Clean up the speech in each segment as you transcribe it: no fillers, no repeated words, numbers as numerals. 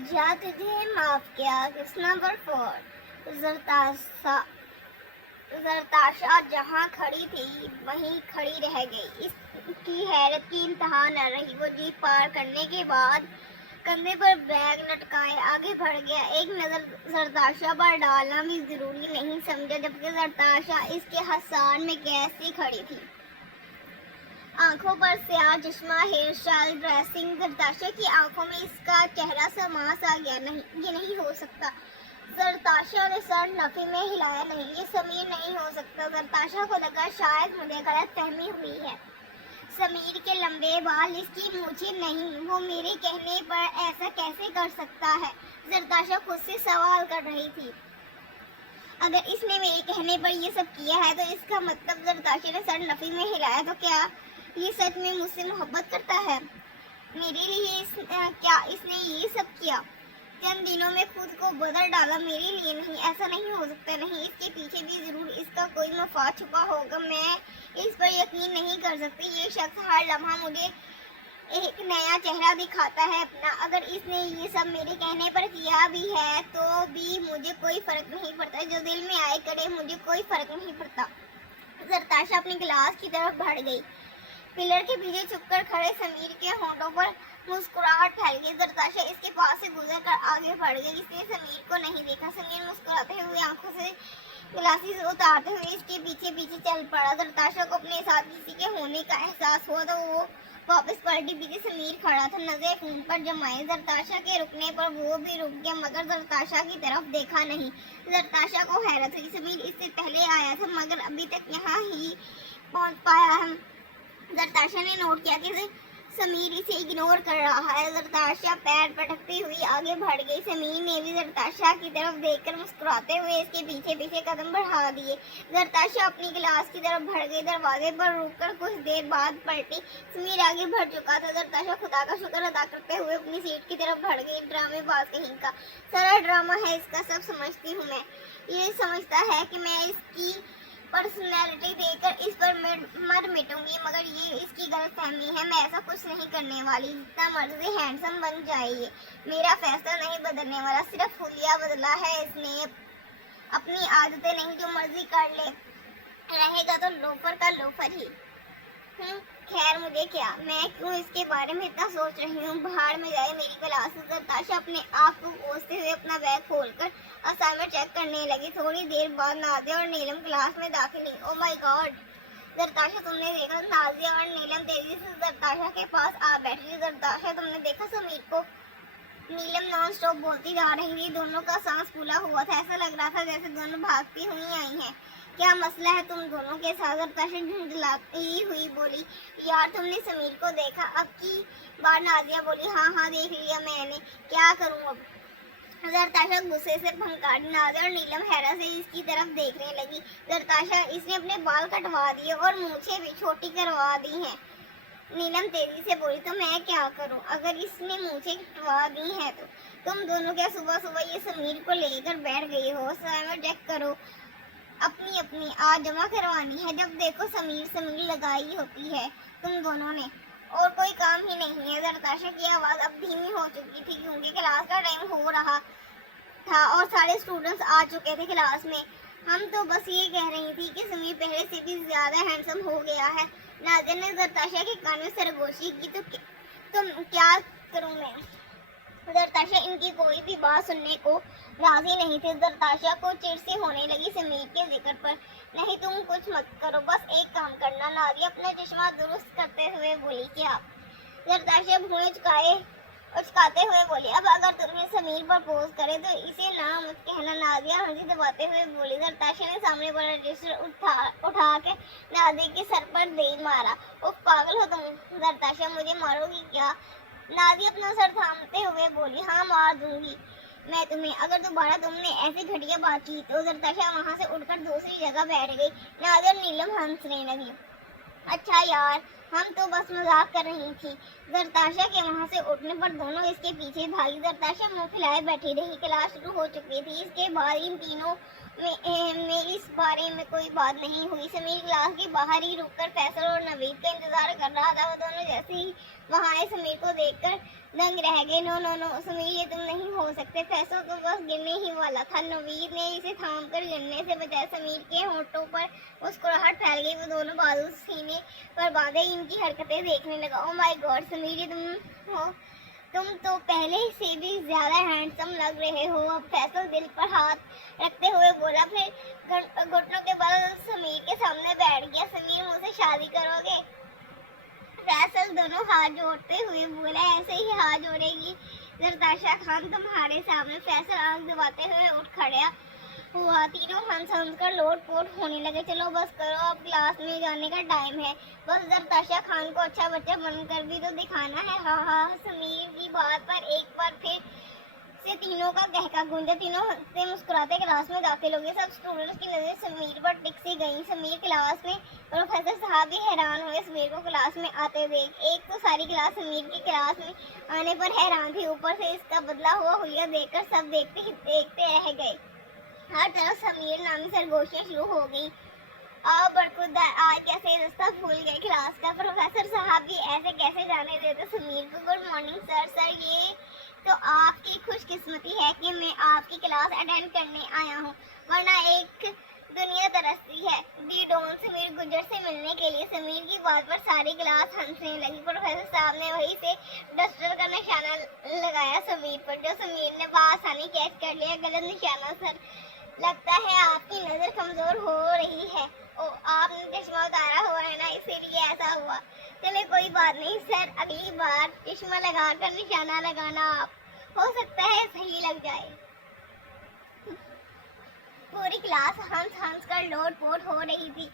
जा तुझे माफ किया किस नंबर 4। जरताशा जरताशा जहाँ खड़ी थी वहीं खड़ी रह गई। इसकी हैरत की इंतहा न रही। वो जीप पार करने के बाद कंधे पर बैग लटकाए आगे बढ़ गया। एक नजर जरताशा पर डालना भी जरूरी नहीं समझा, जबकि जरताशा इसके हसान में कैसी खड़ी थी। आंखों पर स्याह चश्मा, हेयर स्टाइल, ड्रेसिंग। जरताशा की आंखों में इसका चेहरा समा सा गया। नहीं, ये नहीं हो सकता। जरताशा ने सर नफी में हिलाया। नहीं, ये समीर नहीं हो सकता। जरताशा को लगा शायद मुझे गलत फहमी हुई है। समीर के लंबे बाल, इसकी मूछें नहीं, वो मेरे कहने पर ऐसा कैसे कर सकता है। जरताशा खुद से सवाल कर रही थी। अगर इसने मेरे कहने पर ये सब किया है तो इसका मतलब जरताशा ने सर नफी में हिलाया तो क्या ये सच में मुझसे मोहब्बत करता है? मेरे लिए क्या इसने ये सब किया? चंद दिनों में खुद को बदल डाला मेरे लिए? नहीं, ऐसा नहीं हो सकता। नहीं, इसके पीछे भी जरूर इसका कोई मफाद छुपा होगा। मैं इस पर यकीन नहीं कर सकती। ये शख्स हर लम्हा मुझे एक नया चेहरा दिखाता है अपना। अगर इसने ये सब मेरे कहने पर किया भी है तो भी मुझे कोई फर्क नहीं पड़ता। जो दिल में आए करे, मुझे कोई फर्क नहीं पड़ता। जरताशा अपनी क्लास की तरफ बढ़ गई। पिलर के पीछे छुपकर खड़े समीर के होंठों पर मुस्कुराहट फैल गई। जरताशा इसके पास से गुजरकर आगे बढ़ गई। इसने समीर को नहीं देखा। समीर मुस्कुराते हुए आंखों से ग्लासेस उतारते हुए इसके पीछे पीछे चल पड़ा। जरताशा को अपने साथ किसी के होने का एहसास हुआ तो वो वापस पलटी। पीछे समीर खड़ा था, नजर फोन पर जमाए। जरताशा के रुकने पर वो भी रुक गया, मगर जरताशा की तरफ देखा नहीं। जरताशा को हैरत हुई। समीर इससे पहले आया था मगर अभी तक यहाँ ही पहुँच पाया है। जरताशा ने नोट किया कि समीर इसे इग्नोर कर रहा है। जरताशा पैर पटकती हुई आगे बढ़ गई। समीर ने भी जरताशा की तरफ देखकर मुस्कुराते हुए इसके पीछे पीछे कदम बढ़ा दिए। जरताशा अपनी क्लास की तरफ बढ़ गई। दरवाजे पर रुककर कुछ देर बाद पलटी। समीर आगे बढ़ चुका था। जरताशा खुदा का शुक्र अदा करते हुए अपनी सीट की तरफ बढ़ गई। ड्रामेबाज कहीं का सारा ड्रामा है इसका, सब समझती हूँ मैं। ये समझता है कि मैं इसकी पर्सनैलिटी देकर इस पर मर मिटूंगी, मगर ये इसकी गलतफहमी है। मैं ऐसा कुछ नहीं करने वाली। जितना मर्जी हैंडसम बन जाए, मेरा फैसला नहीं बदलने वाला। सिर्फ हुलिया बदला है इसने, अपनी आदतें नहीं। जो मर्जी कर ले, रहेगा तो लोफर का लोफर ही। खैर मुझे क्या, मैं क्यों इसके बारे में इतना सोच रही हूँ। बाहर में जाए मेरी क्लास। जरताशा अपने आप को कोसते हुए अपना बैग खोलकर असाइनमेंट चेक करने लगी। थोड़ी देर बाद नाजिया और नीलम क्लास में दाखिल हुई। ओ माय गॉड जरताशा, तुमने देखा? नाजिया और नीलम तेजी से जरताशा के पास आ बैठी। जरताशा, तुमने देखा समीर को? नीलम नॉन स्टॉप बोलती जा रही थी। दोनों का सांस फूला हुआ था। ऐसा लग रहा था जैसे दोनों भागती हुई आई हैं। क्या मसला है तुम दोनों के साथ? जरताशा झुंझलाती हुई बोली। यार तुमने समीर को देखा? अब की बार नाजिया बोली। हाँ हाँ देख लिया मैंने, क्या करूँ अब? जरताशा गुस्से से भंकाड़ी। नाजिया और नीलम हैरत से इसकी तरफ देखने लगी। जरताशा, इसने अपने बाल कटवा दिए और मूछें भी छोटी करवा दी हैं। नीलम तेजी से बोली। तो मैं क्या करूं? अगर इसने मुझे कटवा दी है तो तुम दोनों क्या सुबह सुबह ये समीर को लेकर बैठ गई हो? असाइनमेंट चेक करो, अपनी अपनी आज जमा करवानी है। जब देखो समीर समीर लगाई होती है तुम दोनों ने, और कोई काम ही नहीं है। जरताशा की आवाज अब धीमी हो चुकी थी क्योंकि क्लास का टाइम हो रहा था और सारे स्टूडेंट्स आ चुके थे क्लास में। हम तो बस ये कह रही थी कि समीर पहले से भी ज्यादा हैंडसम हो गया है। नाज़िया ने जरताशा के कान में सरगोशी की। तो क्या करूं मैं? जरताशा इनकी कोई भी बात सुनने को राजी नहीं थे। जरताशा को चिड़सी होने लगी समीर के जिक्र पर। नहीं, तुम कुछ मत करो, बस एक काम करना। नाज़िया अपना चश्मा दुरुस्त करते हुए बोली। क्या? जरताशा भुएं उचकाते हुए बोली। अब अगर तुम्हें समीर प्रपोज करे तो इसे ना मत कहना। नाज़िया हंसी दबाते हुए बोली। जरताशा ने सामने पड़ा रजिस्टर उठा के नाज़िया के सर पर दे मारा। वो पागल हो तुम? जरताशा, मुझे मारोगी क्या? नाज़िया अपना सर थामते हुए बोली। हाँ, मार दूंगी मैं तुम्हें अगर दोबारा तुमने ऐसी घटिया बात की तो। जरताशा वहाँ से उठकर दूसरी जगह बैठ गई। नाज़िया और नीलम हंसने लगी। अच्छा यार, हम तो बस मजाक कर रही थी। जरताशा के वहाँ से उठने पर दोनों इसके पीछे भागी। जरताशा मुंह फैलाए बैठी रही। क्लास शुरू हो चुकी थी। इसके बाद इन तीनों मेरी इस बारे में कोई बात नहीं हुई। समीर क्लास के बाहर ही रुककर फैसल और नवीद का इंतजार कर रहा था। वो दोनों जैसे ही वहां आए समीर को देखकर दंग रह गए। नो नो नो समीर, ये तुम नहीं हो सकते। फैसल तो बस गिरने ही वाला था। नवीद ने इसे थामकर गिरने से बचाया। समीर के होठों पर मुस्कुराहट फैल गई। वो दोनों बाजू सीने पर बांधे इनकी हरकतें देखने लगा। ओ माय गॉड समीर, ये तुम हो? तुम तो पहले से भी ज्यादा हैंडसम लग रहे हो। अब फैसल दिल पर हाथ रखते हुए बोला, फिर घुटनों के बल समीर के सामने बैठ गया। समीर, मुझसे शादी करोगे? फैसल दोनों हाथ जोड़ते हुए बोला, ऐसे ही हाथ जोड़ेगी जरताशा खान तुम्हारे सामने? फैसल आंख दबाते हुए उठ खड़ा हुआ। तीनों हंस हंस कर लोट पोट होने लगे। चलो बस करो, अब क्लास में जाने का टाइम है। बस जरताशा खान को अच्छा बच्चा बनकर भी तो दिखाना है। हाँ हाँ। समीर की बात पर एक बार फिर से तीनों का कहका गूंजा। तीनों हंसते मुस्कुराते क्लास में दाखिल हो गए। सब स्टूडेंट्स की नजर समीर पर टिक सी गई। समीर क्लास में प्रोफेसर साहब भी हैरान हुए समीर को क्लास में आते देख। एक तो सारी क्लास समीर की क्लास में आने पर हैरान थी, ऊपर से इसका बदला हुआ हुलिया देखकर सब देखते रह गए। हर तरफ समीर नामी सरगोशियां शुरू हो गई। बरखुरदार आज कैसे रास्ता भूल गए क्लास का। प्रोफेसर साहब भी ऐसे कैसे जाने देते समीर को। Good morning sir. सर, ये तो आपकी खुशकिस्मती है कि मैं आपकी क्लास अटेंड करने आया हूँ, वरना एक दुनिया तरसती है। डी डॉन समीर गुजर से मिलने के लिए। समीर की बात पर सारी क्लास हंसने लगी। प्रोफेसर साहब ने वहीं से डस्टर का निशाना लगाया समीर पर, जो समीर ने बआसानी कैच कर लिया। गलत निशाना सर, लगता है आपकी नजर कमजोर हो रही है। ओ, आपने चश्मा उतारा हुआ है ना, इसीलिए ऐसा हुआ। चले कोई बात नहीं सर, अगली बार चश्मा लगाकर निशाना लगाना, आप हो सकता है सही लग जाए। पूरी क्लास हंस हंस कर लोट पोट हो रही थी।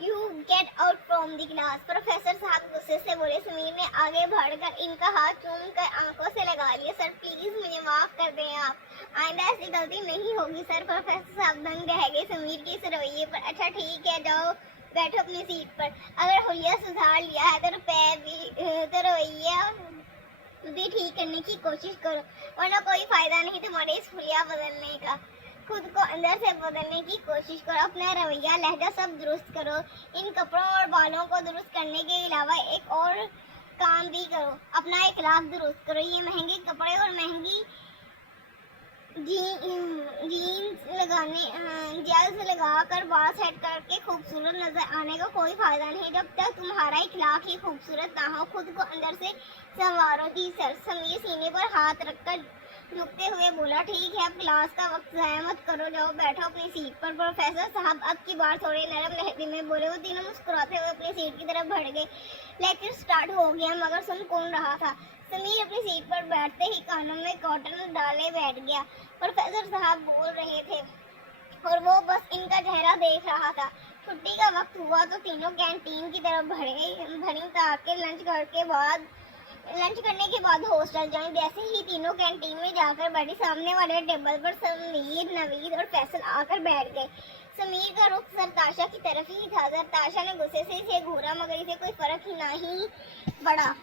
You get out from the class. Professor साहब गुस्से से बोले। समीर ने आगे बढ़कर इनका हाथ चूम कर आंखों से लगा लिया। सर प्लीज मुझे माफ कर दें, आप आइंदा ऐसी गलती नहीं होगी सर। प्रोफेसर साहब दंग रह गए समीर के इस रवैये पर। अच्छा ठीक है, जाओ बैठो अपनी सीट पर। अगर हुलिया सुधार लिया है तो रवैया भी ठीक करने की कोशिश करो, वरना कोई फायदा नहीं तुम्हारे इस हुलिया बदलने का। खुद को अंदर से बदलने की कोशिश करो। अपना रवैया लहजा सब दुरुस्त करो। इन कपड़ों और बालों को दुरुस्त करने के अलावा एक और काम भी करो, अपना इखलाक दुरुस्त करो। ये महंगे कपड़े और महंगी जीन्स जेल्स लगाकर बाल सेट करके खूबसूरत नजर आने का कोई फायदा नहीं जब तक तुम्हारा इखलाक ही खूबसूरत ना हो। खुद को अंदर से संवारो। जी सर। समीर सीने पर हाथ रखकर झुकते हुए बोला, ठीक है, अब क्लास का वक्त ज़ाया मत करो, जाओ बैठो अपनी सीट पर। प्रोफेसर साहब अब की बार थोड़े नरम लहजे में बोले। वो तीनों मुस्कुराते हुए अपनी सीट की तरफ बढ़ गए। लेक्चर स्टार्ट हो गया, मगर सुन कौन रहा था। समीर अपनी सीट पर बैठते ही कानों में कॉटन डाले बैठ गया। प्रोफेसर साहब बोल रहे थे और वो बस इनका चेहरा देख रहा था। छुट्टी का वक्त हुआ तो तीनों कैंटीन की तरफ भरी ताकि लंच करने के बाद हॉस्टल जाएं। जैसे ही तीनों कैंटीन में जाकर बैठी, सामने वाले टेबल पर समीर, नवीद और फैसल आकर बैठ गए। समीर का रुख जरताशा की तरफ ही था। जरताशा ने गुस्से से इसे घूरा, मगर इसे कोई फर्क ही नहीं पड़ा।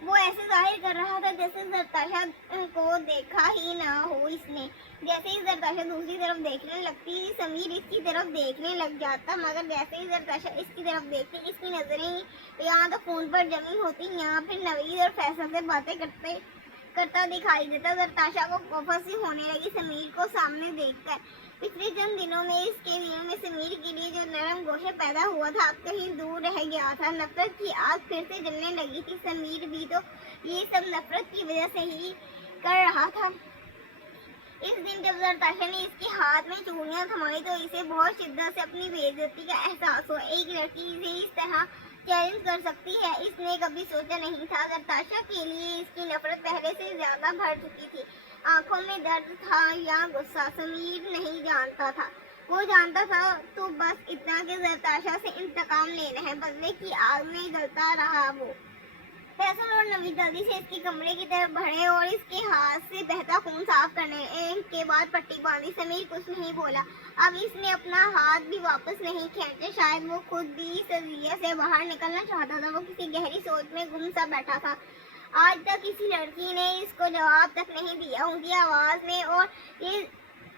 वो ऐसे जाहिर कर रहा था जैसे जरताशा को देखा ही ना हो इसने। जैसे ही जरताशा दूसरी तरफ देखने लगती, समीर इसकी तरफ देखने लग जाता, मगर जैसे ही जरताशा इसकी तरफ देखती, इसकी नजरें यहाँ तो फोन पर जमी होती, यहाँ फिर नवीद और फैसल से बातें करता दिखाई देता। जरताशा को खौफ सी होने लगी समीर को सामने देखकर। पिछले चंद दिनों में इसके दिल में समीर के लिए जो नरम गोशे पैदा हुआ था, अब कहीं दूर रह गया था। नफरत की आग फिर से जलने लगी थी। समीर भी तो ये सब नफरत की वजह से ही कर रहा था। इस दिन जब जरताशा ने इसके हाथ में चूड़ियां थमाई तो इसे बहुत शिद्दत से अपनी बेइज्जती का एहसास हुआ। एक लड़की इसे इस तरह चैलेंज कर सकती है, इसने कभी सोचा नहीं था। जरताशा के लिए इसकी नफरत पहले से ज्यादा बढ़ चुकी थी। आंखों में दर्द था या गुस्सा, समीर नहीं जानता था। वो जानता था तो बस इतना कि जरताशा से इंतकाम लेना है। बदले की आग में जलता रहा वो। फैसल और नवीद जल्दी से इसके कमरे की तरफ बढ़े और इसके हाथ से बहता खून साफ करने के बाद पट्टी बांधी। समीर कुछ नहीं बोला। अब इसने अपना हाथ भी वापस नहीं खींचा। शायद वो खुद भी इस अज़ियत से बाहर निकलना चाहता था। वो किसी गहरी सोच में गुम सा बैठा था। आज तक किसी लड़की ने इसको जवाब तक नहीं दिया। उनकी आवाज में और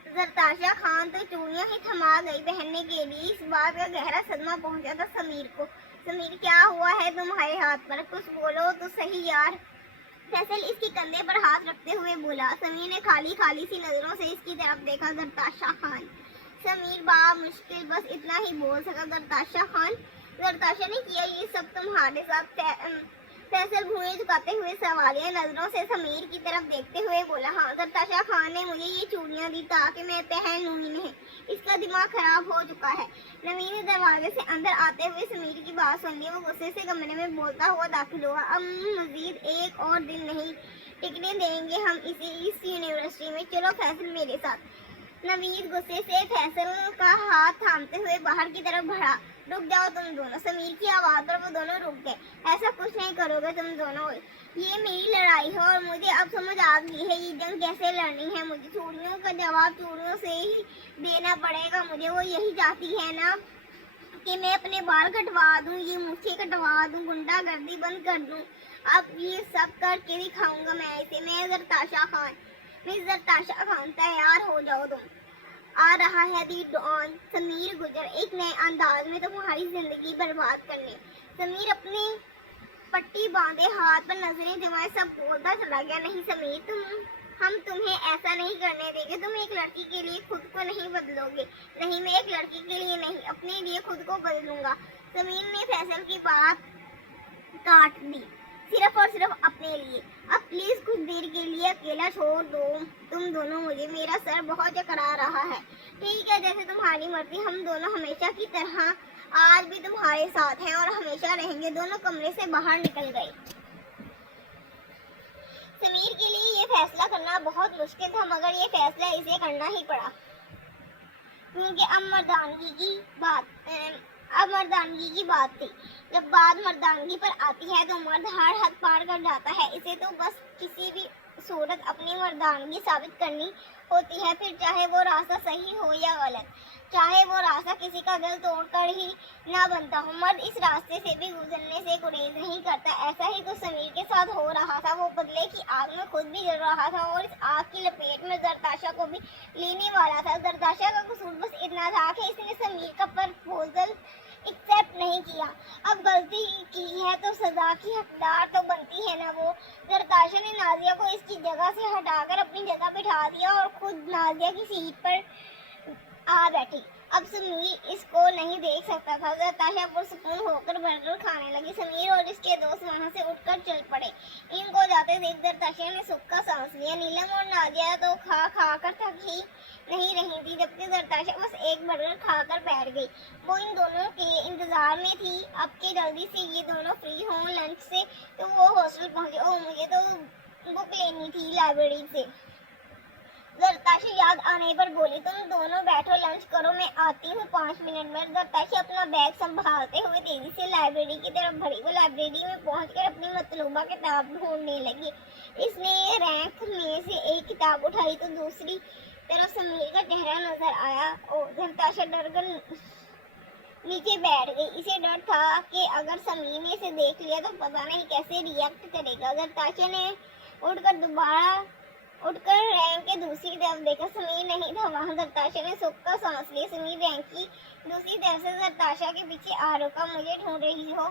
जरताशा खान तो चूड़ियां ही थमा गई पहनने के लिए। इस बात का गहरा सदमा पहुंचा था समीर को। समीर, क्या हुआ है तुम्हारे हाथ पर? कुछ बोलो तो सही यार। फैसल इसके कंधे पर हाथ रखते हुए बोला। समीर ने खाली खाली सी नजरों से इसकी तरफ देखा। जरताशा खान। समीर बा मुश्किल बस इतना ही बोल सका, जरताशा खान। जरताशा ने किया ये सब तुम्हारे साथ? फैसल भुएं झुकाते हुए सवालिया नजरों से समीर की तरफ देखते हुए बोला। हाँ, जरताशा खान ने मुझे ये चूड़ियां दी ताकि मैं पहन लूं इन्हें। इसका दिमाग खराब हो चुका है। नवीन ने दरवाजे से अंदर आते हुए समीर की बात सुन ली। वो गुस्से से कमरे में बोलता हुआ दाखिल हुआ। अब मजीद एक और दिन नहीं टिकने देंगे हम इसे इस यूनिवर्सिटी में। चलो फैसल मेरे साथ। नवीद गुस्से से फैसल का हाथ थामते हुए बाहर की तरफ बढ़ा। रुक जाओ तुम दोनों। समीर की आवाज पर वो दोनों रुक गए। ऐसा कुछ नहीं करोगे तुम दोनों। ये मेरी लड़ाई है और मुझे अब समझ आ गई है ये जंग कैसे लड़नी है। मुझे चूड़ियों का जवाब चूड़ियों से ही देना पड़ेगा। मुझे वो यही चाहती है ना कि मैं अपने बाल कटवा दूं, ये मूछें कटवा दूं, गुंडागर्दी बंद कर दूं। अब ये सब करके दिखाऊंगा मैं इसे। मैं जरताशा खान। जरताशा खान, तैयार हो जाओ तुम। आ रहा है दी डॉन। समीर गुजर एक नए अंदाज में तुम्हारी जिंदगी बर्बाद करने। समीर अपनी पट्टी बांधे हाथ पर नजरें जमाए सब बोलता चला गया। नहीं समीर, हम तुम्हें ऐसा नहीं करने देंगे। तुम एक लड़की के लिए खुद को नहीं बदलोगे। नहीं, मैं एक लड़की के लिए नहीं, अपने लिए खुद को बदलूंगा। समीर ने फैसल की बात काट दी। सिर्फ और सिर्फ अपने लिए। अब प्लीज कुछ देर के लिए अकेला छोड़ दो तुम दोनों मुझे। मेरा सर बहुत चकरा रहा है। ठीक है, जैसे तुम्हारी मर्जी। हम दोनों हमेशा की तरह आज भी तुम्हारे साथ हैं और हमेशा रहेंगे। दोनों कमरे से बाहर निकल गए। समीर के लिए ये फैसला करना बहुत मुश्किल था, मगर ये फैसला इसे करना ही पड़ा। क्योंकि अब मर्दानगी की बात थी। जब बात मर्दानगी पर आती है तो मर्द हर हद पार कर जाता है। इसे तो बस किसी भी सूरत अपनी मर्दानगी साबित करनी होती है, फिर चाहे वो रास्ता सही हो या गलत, चाहे वो रास्ता किसी का दिल तोड़कर ही ना बनता हो। मर्द इस रास्ते से भी गुजरने से गुरेज नहीं करता। ऐसा ही कुछ समीर के साथ हो रहा था। वो बदले की आग में खुद भी जल रहा था और इस आग की लपेट में जरताशा को भी लेने वाला था। जरताशा का कसूर बस इतना था कि इसने समीर का प्रपोजल एक्सेप्ट नहीं किया। अब गलती की है तो सजा की हकदार तो बनती है ना वो। जरताशा ने नाजिया को इसकी जगह से हटाकर अपनी जगह बिठा दिया और खुद नाजिया की सीट पर आ बैठी। अब समीर इसको नहीं देख सकता था। जरताशा पुरसुकून होकर बर्गर खाने लगी। समीर और इसके दोस्त वहां से उठकर चल पड़े। इनको जाते देख जरताशा ने सुख का सांस लिया। नीलम और नादिया तो खा खा कर थक ही नहीं रही थी, जबकि जरताशा बस एक बर्गर खाकर बैठ गई। वो इन दोनों के इंतजार में थी अब के जल्दी से ये दोनों फ्री हों लंच से तो वो हॉस्टल पहुंचे। ओह, मुझे तो बुक लेनी थी लाइब्रेरी से। जरताशा याद आने पर बोली, तुम दोनों बैठो, लंच करो, मैं आती हूँ 5 मिनट में। जरताशा अपना बैग संभालते हुए तेजी से लाइब्रेरी की तरफ बढ़ी। वो लाइब्रेरी में पहुंचकर अपनी मतलूबा किताब ढूंढने लगी। इसने रैंक में से एक किताब उठाई तो दूसरी तरफ समीर का चेहरा नजर आया। जरताशा डर कर नीचे बैठ गई। इसे डर था कि अगर समीर ने इसे देख लिया तो पता नहीं कैसे रिएक्ट करेगा। जरताशा ने उठकर रैंक के दूसरी तरफ देखा। समीर नहीं था वहां। जरताशा ने सुख का सांस लिया। समीर रैंक की दूसरी तरफ से जरताशा के पीछे आ रुका। मुझे ढूंढ रही हो?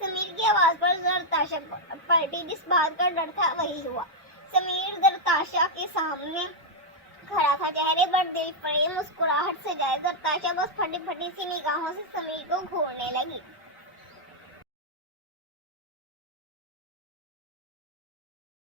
समीर की आवाज पर जरताशा पलटी। जिस बात का डर था वही हुआ। समीर जरताशा के सामने खड़ा था, चेहरे पर दिल पर मुस्कुराहट सजाए। जरताशा बस फटी फटी सी निगाहों से समीर को घूरने लगी।